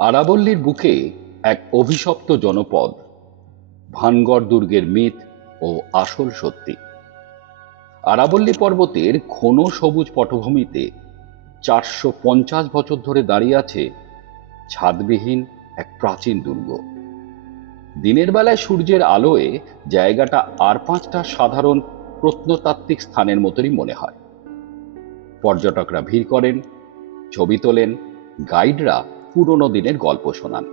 আরাবল্লীর বুকে এক অভিশপ্ত জনপদ, ভানগড় দুর্গের মিথ ও আসল সত্যি। আরাবল্লী পর্বতের ঘন সবুজ পটভূমিতে 450 বছর ধরে দাঁড়িয়ে আছে ছাদবিহীন এক প্রাচীন দুর্গ। দিনের বেলায় সূর্যের আলোয় জায়গাটা আর পাঁচটা সাধারণ প্রত্নতাত্ত্বিক স্থানের মতোই মনে হয়। পর্যটকরা ভিড় করেন, ছবি তোলেন, গাইডরা পুরনো দিনের গল্প শোনান।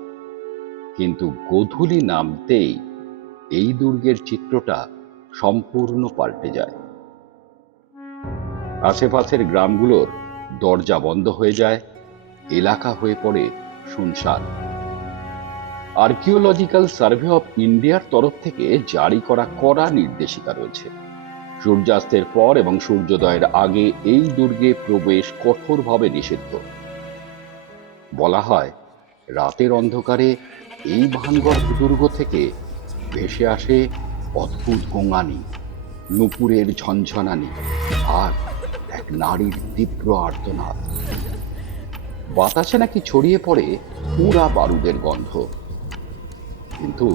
কিন্তু গোধূলি নামতেই এই দুর্গের চিত্রটা সম্পূর্ণ পাল্টে যায়। আশেপাশের গ্রামগুলোর দরজা বন্ধ হয়ে যায়, এলাকা হয়ে পড়ে শুনশান। আর্কিওলজিক্যাল সার্ভে অফ ইন্ডিয়ার তরফ থেকে জারি করা কড়া নির্দেশিকা রয়েছে। সূর্যাস্তের পর এবং সূর্যোদয়ের আগে এই দুর্গে প্রবেশ কঠোরভাবে নিষিদ্ধ। বলা হয়, রাতের অন্ধকারে এই ভানগড় দুর্গ থেকে ভেসে আসে অদ্ভুত গোঙানি, নুপুরের ঝনঝনানি আর এক নারীর তীব্র আর্তনাদ। বাতাসে নাকি ছড়িয়ে পড়ে পুরা বারুদের গন্ধ। কিন্তু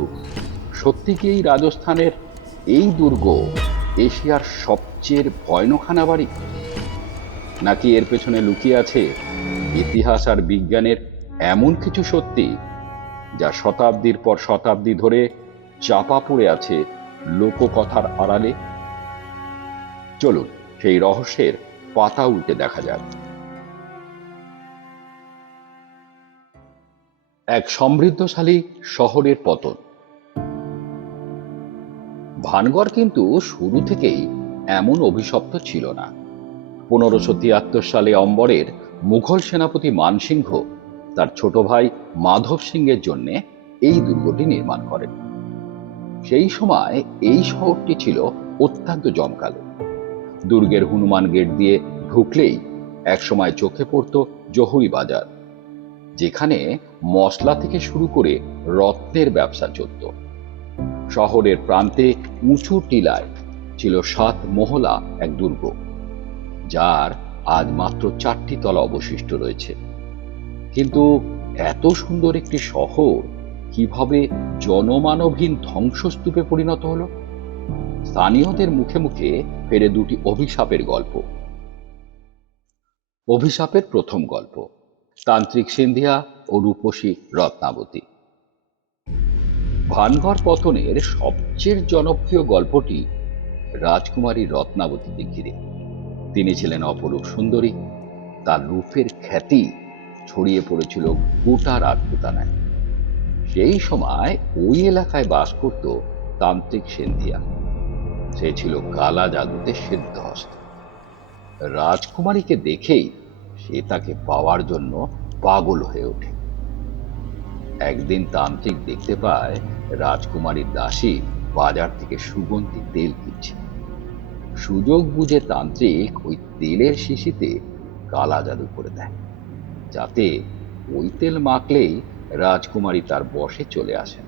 সত্যি কি এই রাজস্থানের এই দুর্গ এশিয়ার সবচেয়ে ভয়ানক বাড়ি, নাকি এর পেছনে লুকিয়ে আছে ইতিহাস আর বিজ্ঞানের এমন কিছু সত্যি যা শতাব্দীর পর শতাব্দী ধরে চাপা পড়ে আছে লোককথার আড়ালে? চলুন সেই রহস্যের পাতা উল্টে দেখা যাক। এক সমৃদ্ধশালী শহরের পতন। ভানগড় কিন্তু শুরু থেকেই এমন অভিশপ্ত ছিল না। 1573 সালে অম্বরের মুঘল সেনাপতি মানসিংহ তার ছোট ভাই মাধব সিংহের জন্য এই দুর্গটি নির্মাণ করেন। সেই সময় এই শহরটি ছিল অত্যন্ত জমকালো। দুর্গের হনুমান গেট দিয়ে ঢুকলেই একসময় চোখে পড়ত জহুরি বাজার, যেখানে মশলা থেকে শুরু করে রত্নের ব্যবসা চলত। শহরের প্রান্তে উঁচু টিলায় ছিল 7 মহলা এক দুর্গ, যার আজ মাত্র 4টি তলা অবশিষ্ট রয়েছে। কিন্তু এত সুন্দর একটি শহর কিভাবে জনমানবহীন ধ্বংসস্তূপে পরিণত হলো? স্থানীয়দের মুখে মুখে ফেরে দুটি অভিশাপের গল্প। অভিশাপের প্রথম গল্প, তান্ত্রিক সিন্ধিয়া ও রূপসী রত্নাবতী। ভানগড় পতনের সবচেয়ে জনপ্রিয় গল্পটি রাজকুমারী রত্নাবতীকে ঘিরে। তিনি ছিলেন অপরূপ সুন্দরী, তার রূপের খ্যাতি ছড়িয়ে পড়েছিল গোটা রাজপুতানায়। সেই সময় ওই এলাকায় বাস করত তান্ত্রিক সিন্ধিয়া। সে ছিল কালা জাদুতে সিদ্ধহস্ত। রাজকুমারীকে দেখেই সে তাকে পাওয়ার জন্য পাগল হয়ে ওঠে। একদিন তান্ত্রিক দেখতে পায় রাজকুমারীর দাসী বাজার থেকে সুগন্ধি তেল কিনছে। সুযোগ বুঝে তান্ত্রিক ওই তেলের শিশিতে কালা জাদু করে দেয়, যাতে ওই তেল মাখলেই রাজকুমারী তার বশে চলে আসেন।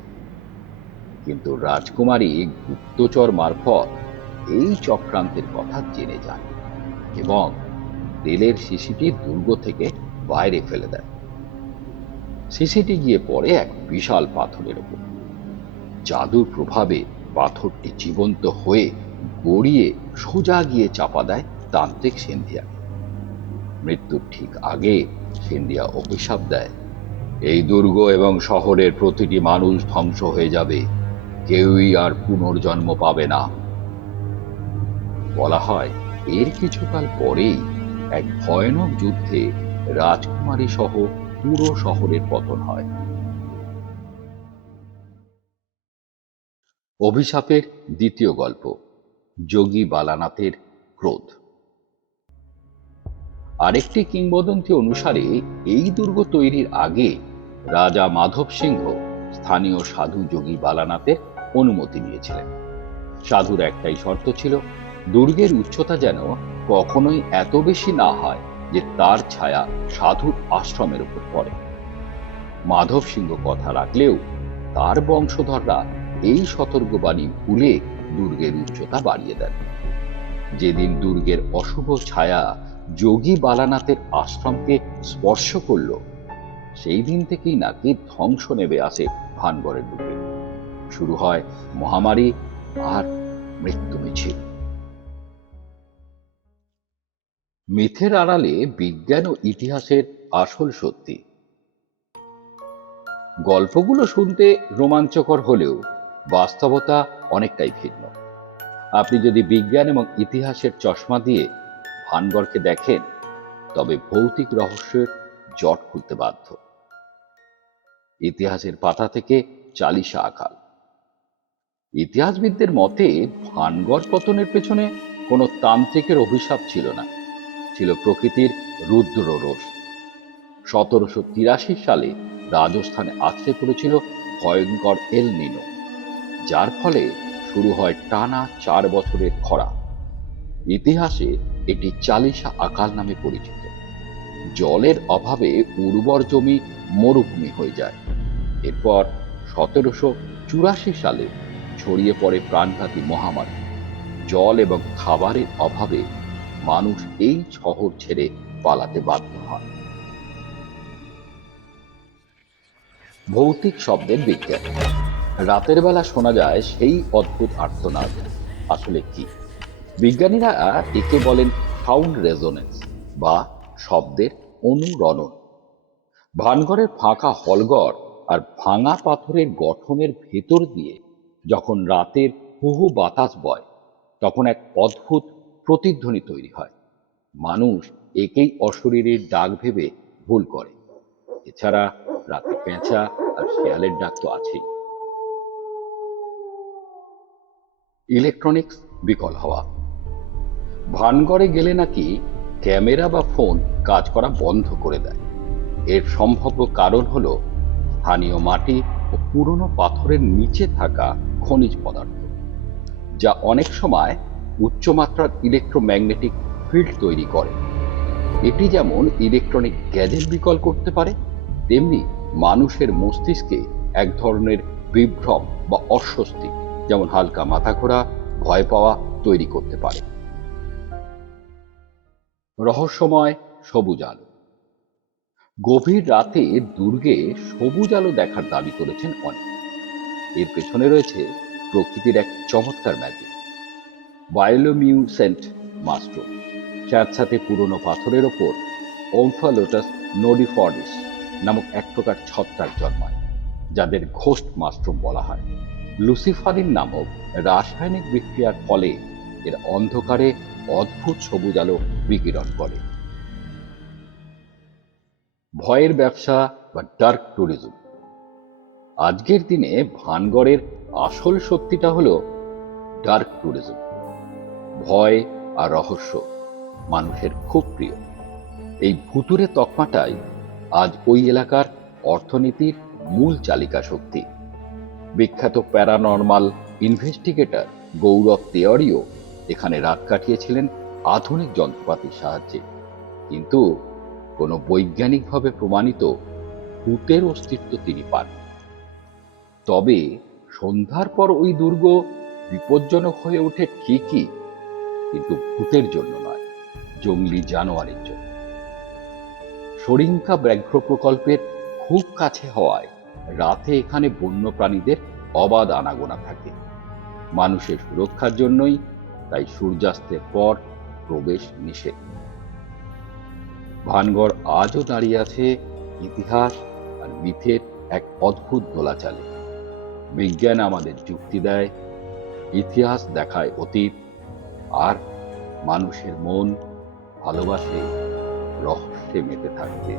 কিন্তু রাজকুমারী গুপ্তচর মারফত এই চক্রান্তের কথা জেনে যান এবং তেলের শিশিটি দুর্গ থেকে বাইরে ফেলে দেয়। শিশিটি গিয়ে পড়ে এক বিশাল পাথরের উপর। জাদুর প্রভাবে পাথরটি জীবন্ত হয়ে গড়িয়ে সোজা গিয়ে চাপা দেয় তান্ত্রিক সিন্ধিয়া। মৃত্যুর ঠিক আগে সিন্ধিয়া অভিশাপ দেয়, এই দুর্গ এবং শহরের প্রতিটি মানুষ ধ্বংস হয়ে যাবে, কেউই আর পুনর্জন্ম পাবে না। বলা হয়, এর কিছুকাল পরেই এক ভয়ানক যুদ্ধে রাজকুমারী সহ পুরো শহরের পতন হয়। অভিশাপের দ্বিতীয় গল্প, যোগী বালানাথের ক্রোধ। আরেকটি কিংবদন্তি অনুসারে এই দুর্গ তৈরির আগে রাজা মাধব সিংহ স্থানীয় সাধু যোগী বালানাথের অনুমতি নিয়েছিলেন। সাধুর একটাই শর্ত ছিল, দুর্গের উচ্চতা যেন কখনোই এত বেশি না হয় যে তার ছায়া সাধুর আশ্রমের উপর পড়ে। মাধব সিংহ কথা রাখলেও তার বংশধররা এই সতর্কবাণী ভুলে দুর্গের উচ্চতা বাড়িয়ে দেন। যেদিন দুর্গের অশুভ ছায়া যোগী বালানাথের আশ্রমকে স্পর্শ করল, সেই দিন থেকেই নাকি ধ্বংস নেমে আসে ভানগড়ের বুকে। শুরু হয় মহামারী আর মৃত্যু মিছিল। মিথের আড়ালে বিজ্ঞান ও ইতিহাসের আসল সত্যি। গল্পগুলো শুনতে রোমাঞ্চকর হলেও বাস্তবতা অনেকটাই ভিন্ন। আপনি যদি বিজ্ঞান এবং ইতিহাসের চশমা দিয়ে ভানগড়কে দেখেন, তবে ভৌতিক রহস্যের জট খুলতে বাধ্য। ইতিহাসের পাতা থেকে চালিশা আকাল। ইতিহাসবিদদের মতে ভানগড় পতনের পেছনে কোনো তান্ত্রিকের অভিশাপ ছিল না, ছিল প্রকৃতির রুদ্র রোষ। 1783 সালে রাজস্থানে আছড়ে পড়েছিল ভয়ঙ্কর এল নিনো, যার ফলে শুরু হয় টানা 4 বছরের খরা। ইতিহাসে এটি চালিশা আকাল নামে পরিচিত। জলের অভাবে উর্বর জমি মরুভূমি হয়ে যায়। এরপর 1784 সালে ছড়িয়ে পড়ে প্রাণঘাতী মহামারী। জল এবং খাবারের অভাবে মানুষ এই শহর ছেড়ে পালাতে বাধ্য হয়। ভৌতিক শব্দের বিজ্ঞান। রাতের বেলা শোনা যায় সেই অদ্ভুত আর্তনাদ আসলে কি? বিজ্ঞানীরা একে বলেন সাউন্ড রেজোনেন্স বা শব্দের অনুরণন। ভানগড়ের ফাঁকা হলঘর আর ভাঙা পাথরের গঠনের ভেতর দিয়ে যখন রাতের হুহু বাতাস বয়, তখন এক অদ্ভুত প্রতিধ্বনি তৈরি হয়। মানুষ একেই অশরীরীর ডাক ভেবে ভুল করে। এছাড়া রাতে পেঁচা আর শেয়ালের ডাক তো আছেই। ইলেকট্রনিক্স বিকল হওয়া। ভানগড়ে গেলে নাকি ক্যামেরা বা ফোন কাজ করা বন্ধ করে দেয়। এর সম্ভাব্য কারণ হলো স্থানীয় মাটি ও পুরনো পাথরের নিচে থাকা খনিজ পদার্থ, যা অনেক সময় উচ্চমাত্রার ইলেকট্রোম্যাগনেটিক ফিল্ড তৈরি করে। এটি যেমন ইলেকট্রনিক গ্যাজেট বিকল করতে পারে, তেমনি মানুষের মস্তিষ্কে এক ধরনের বিভ্রম বা অস্বস্তি, যেমন হালকা মাথা ঘোরা, ভয় পাওয়া তৈরি করতে পারে। রহস্যময় সবুজ আলো। গভীর রাতে দুর্গে সবুজ আলো দেখার দাবি করেছেন অনেক। এর পেছনে রয়েছে প্রকৃতির এক চমৎকার ম্যাজিক। বায়োলুমিনেসেন্ট মাশরুম, স্যাঁতস্যাঁতে পুরনো পাথরের ওপর ওমফালোটাস নোডিফর্মিস নামক এক প্রকার ছত্রাক জন্মায়, যাদের ঘোস্ট মাশরুম বলা হয়। লুসিফারিন নামক রাসায়নিক বিক্রিয়ার ফলে এর অন্ধকারে অদ্ভুত সবুজ আলো বিকিরণ করে। ভয়ের ব্যবসা বা ডার্ক ট্যুরিজম। আজকের দিনে ভানগড়ের আসল সত্যিটা হলো ডার্ক ট্যুরিজম। ভয় আর রহস্য মানুষের খুব প্রিয়। এই ভুতুরে তকমাটাই আজ ওই এলাকার অর্থনীতির মূল চালিকা শক্তি। বিখ্যাত প্যারানর্মাল ইনভেস্টিগেটর গৌরব তেওয়ারিও এখানে রাত কাটিয়েছিলেন আধুনিক যন্ত্রপাতির সাহায্যে, কিন্তু কোনো বৈজ্ঞানিকভাবে প্রমাণিত ভূতের অস্তিত্ব তিনি পান। তবে সন্ধ্যার পর ওই দুর্গ বিপজ্জনক হয়ে ওঠে ঠিকই, কিন্তু ভূতের জন্য নয়, জঙ্গলি জানোয়ারের জন্য। সরিঙ্কা ব্যাঘ্র প্রকল্পের খুব কাছে হওয়ায় রাতে এখানে বন্য প্রাণীদের অবাধ আনাগোনা থাকে। মানুষের সুরক্ষার জন্যই তাই সূর্যাস্তের পর প্রবেশ নিষেধ। ভানগড় আজও দাঁড়িয়ে আছে ইতিহাস আর মিথের এক অদ্ভুত দোলাচালে। বিজ্ঞান আমাদের যুক্তি দেয়, ইতিহাস দেখায় অতীত, আর মানুষের মন ভালোবাসে রহস্যে মেতে থাকতে।